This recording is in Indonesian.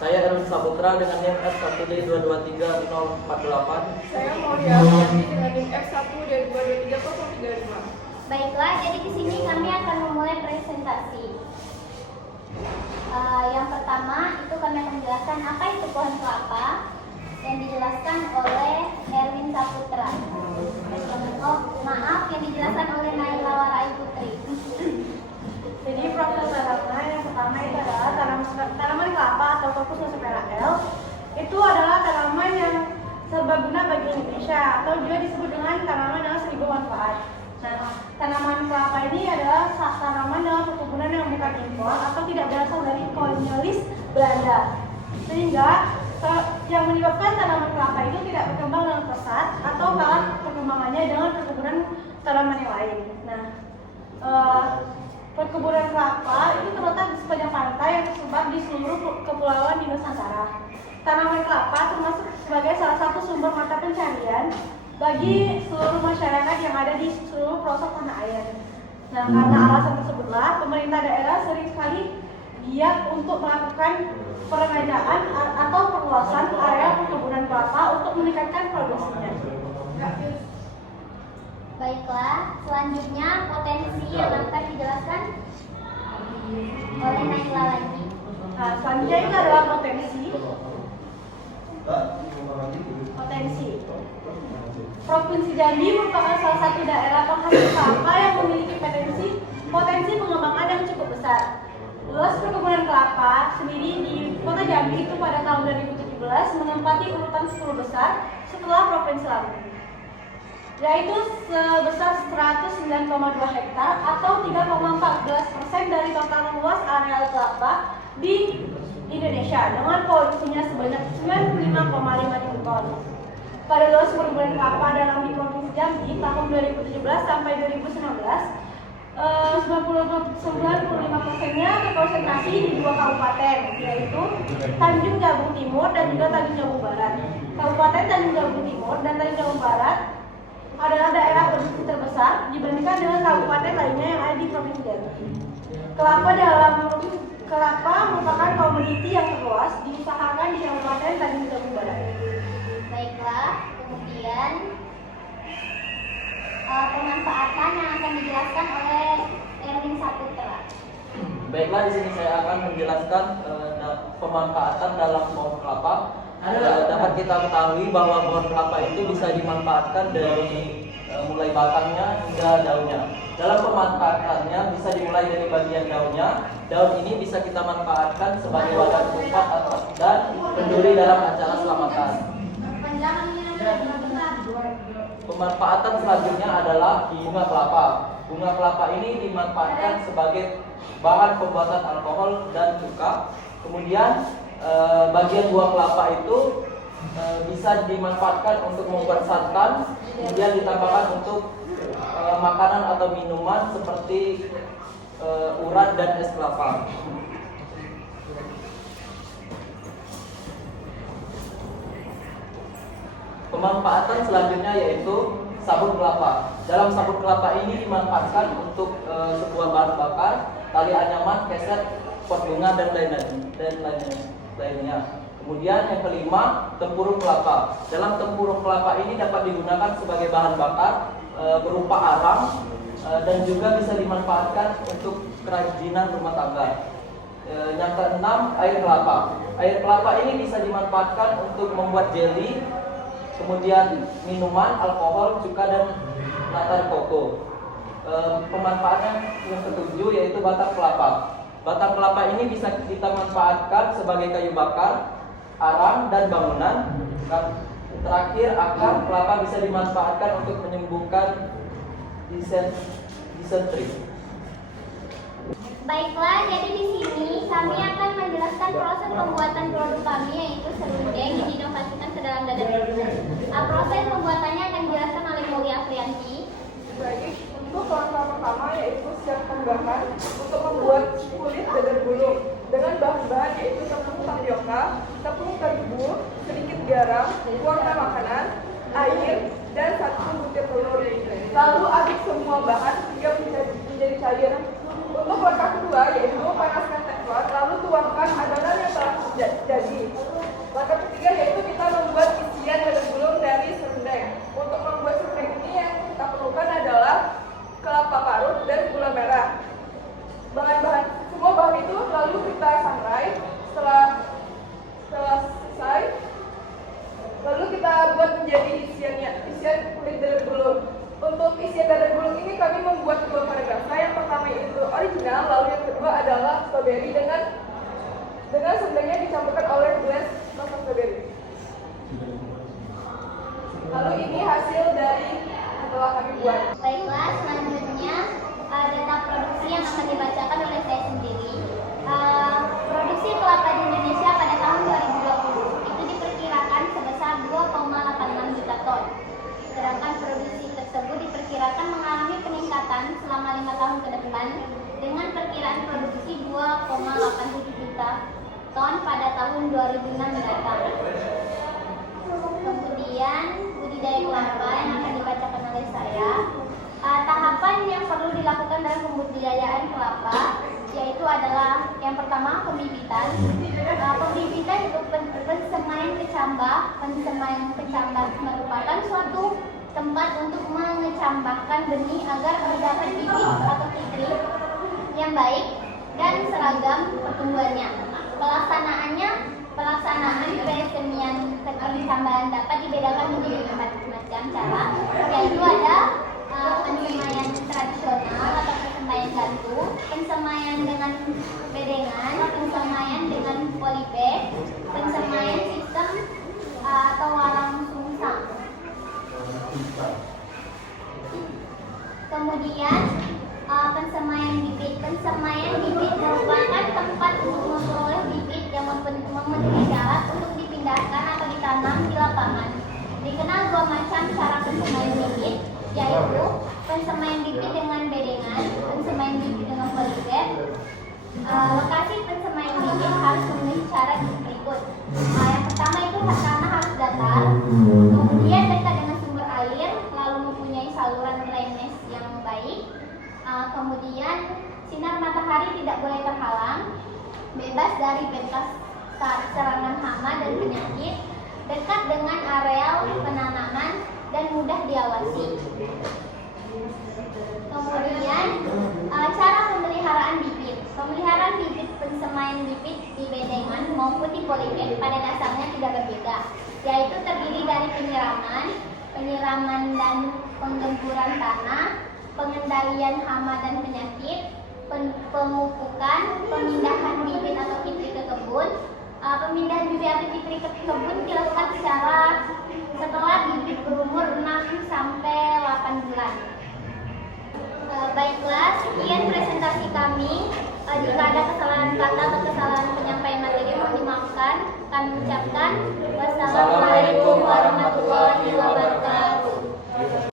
Saya Erwin Saputra dengan NIM F1D223048. Saya Maria Afianti dengan NIM F1D223035. Baiklah, jadi di sini kami akan memulai presentasi. Yang pertama itu kami akan menjelaskan apa itu pohon kelapa yang dijelaskan oleh Erwin Saputra. Oh, maaf, yang dijelaskan oleh Naila Warai Putri. Jadi proses tanamnya yang pertama itu adalah tanaman kelapa atau Cocos Nocipera. Itu adalah tanaman yang serbaguna bagi Indonesia atau juga disebut dengan tanaman dengan 1000 manfaat. Nah, tanaman kelapa ini adalah tanaman dalam perkebunan yang bukan impor atau tidak berasal dari kolonialis Belanda. Sehingga yang menyebabkan tanaman kelapa itu tidak berkembang dengan pesat atau kalah perkembangannya dengan perkebunan tanaman yang lain. Nah, perkebunan kelapa itu terletak di sepanjang pantai yang tersebar di seluruh kepulauan di Nusantara. Tanaman kelapa termasuk sebagai salah satu sumber mata pencaharian bagi seluruh masyarakat yang ada di seluruh pelosok tanah air. Nah, karena alasan tersebutlah, pemerintah daerah sering sekali giat untuk melakukan perengajaan atau perluasan area perkebunan kelapa untuk meningkatkan produksinya. Baiklah, selanjutnya potensi yang akan dijelaskan oleh Naila lagi. Nah, selanjutnya itu adalah potensi. Provinsi Jambi merupakan salah satu daerah penghasil kelapa yang memiliki potensi pengembangan yang cukup besar. Luas perkebunan kelapa sendiri di Kota Jambi itu pada tahun 2017 menempati urutan 10 besar setelah provinsi lain, yaitu sebesar 109,2 hektar atau 3,14% dari total luas areal kelapa di Indonesia dengan produksinya sebanyak 95,5 ribu ton. Pada luas perkebunan kelapa dalam di Provinsi Jambi tahun 2017 sampai 2019, 95%-nya terkonsentrasi di 2 kabupaten, yaitu Tanjung Jabung Timur dan juga Tanjung Jabung Barat. Kabupaten Tanjung Jabung Timur dan Tanjung Jabung Barat adalah daerah produksi terbesar dibandingkan dengan kabupaten lainnya yang ada di Provinsi Jambi. Kelapa merupakan komoditi yang terluas diusahakan di Kabupaten Tanjung Jabung Barat. Baiklah, kemudian pemanfaatan yang akan dijelaskan oleh Erwin Saputra. Baiklah, di sini saya akan menjelaskan pemanfaatan dalam pohon kelapa. Dapat kita ketahui bahwa pohon kelapa itu bisa dimanfaatkan dari mulai batangnya hingga daunnya. Dalam pemanfaatannya bisa dimulai dari bagian daunnya. Daun ini bisa kita manfaatkan sebagai wadah tempat dan penduri dalam acara selamatan. Pemanfaatan selanjutnya adalah bunga kelapa. Bunga kelapa ini dimanfaatkan sebagai bahan pembuatan alkohol dan cuka. Kemudian bagian buah kelapa itu bisa dimanfaatkan untuk membuat santan, kemudian ditambahkan untuk makanan atau minuman seperti urat dan es kelapa. Pemanfaatan selanjutnya yaitu sabut kelapa. Dalam sabut kelapa ini dimanfaatkan untuk sebuah bahan bakar, tali anyaman, keset, pot bunga dan lainnya. Kemudian yang kelima, tempurung kelapa. Dalam tempurung kelapa ini dapat digunakan sebagai bahan bakar berupa arang dan juga bisa dimanfaatkan untuk kerajinan rumah tangga. Yang keenam, air kelapa. Air kelapa ini bisa dimanfaatkan untuk membuat jelly, kemudian minuman, alkohol, cuka dan latar koko. Pemanfaatan yang ketujuh yaitu batang kelapa. Batang kelapa ini bisa kita manfaatkan sebagai kayu bakar, arang dan bangunan. Dan terakhir, akar kelapa bisa dimanfaatkan untuk menyembuhkan disentri. Baiklah, jadi di sini kami akan menjelaskan proses pembuatan produk kami yaitu serundeng yang diinovasikan ke dalam dadar ibu. Proses pembuatannya akan dijelaskan oleh Maria Afianti. Baik, untuk langkah pertama yaitu siapkan bahan untuk membuat kulit dadar gulung dengan bahan-bahan yaitu tepung tapioka, tepung terigu, sedikit garam, warna makanan, air, dan 1 butir telur. Lalu aduk semua bahan hingga menjadi cair. Untuk langkah kedua yaitu panaskan teflon, lalu tuangkan adonan yang telah jadi dengan sendangnya dicampurkan oleh gelas rasa strawberry. Lalu ini hasil dari yang telah kami buat. Baiklah, selanjutnya data produksi yang akan dibacakan oleh saya sendiri. Produksi kelapa di Indonesia pada tahun 2020 itu diperkirakan sebesar 2,86 juta ton. Sedangkan produksi tersebut diperkirakan mengalami peningkatan selama 5 tahun ke depan dengan perkiraan produksi 2,87 juta ton pada tahun 2006 mendatang. Kemudian budidaya kelapa yang akan dibacakan oleh saya. Tahapan yang perlu dilakukan dalam pembudidayaan kelapa yaitu adalah yang pertama pembibitan. Pembibitan untuk pensemaian kecambah. Pensemaian kecambah merupakan suatu tempat untuk mengecambahkan benih agar terdapat bibit atau fitri yang baik dan seragam pertumbuhannya. Pelaksanaan peresemian kecambahan dapat dibedakan menjadi 4 macam cara, yaitu ada pensemaian tradisional atau pensemaian gantu, pensemaian dengan bedengan, pensemaian dengan polybag, pensemaian sistem atau walang sungsang. Kemudian pensemaian bibit. Pensemaian bibit merupakan tempat untuk memperoleh bibit yang memenuhi syarat untuk dipindahkan atau ditanam di lapangan. Dikenal 2 macam cara pensemaian bibit, yaitu pensemaian bibit dengan bedengan, pensemaian bibit dengan polybag. Lokasi pensemaian bibit harus memenuhi syarat berikut. Yang pertama itu tanah harus datar, kemudian dekat dengan sumber air, lalu mempunyai saluran drainase yang baik. Kemudian sinar matahari tidak boleh terhalang, bebas dari bekas serangan hama dan penyakit, dekat dengan areal penanaman dan mudah diawasi. Kemudian cara pemeliharaan bibit. Pemeliharaan bibit pensemaian bibit di bedengan maupun di polybag pada dasarnya tidak berbeda, yaitu terdiri dari penyiraman dan penggemburan tanah, pengendalian hama dan penyakit, pemupukan, pemindahan bibit atau fitri ke kebun. Pemindahan bibit atau fitri ke kebun dilakukan setelah bibit berumur 6 sampai 8 bulan. Baiklah, sekian presentasi kami. Jika ada kesalahan kata atau kesalahan penyampaian materi mohon dimaafkan. Kami ucapkan wassalamualaikum warahmatullahi wabarakatuh.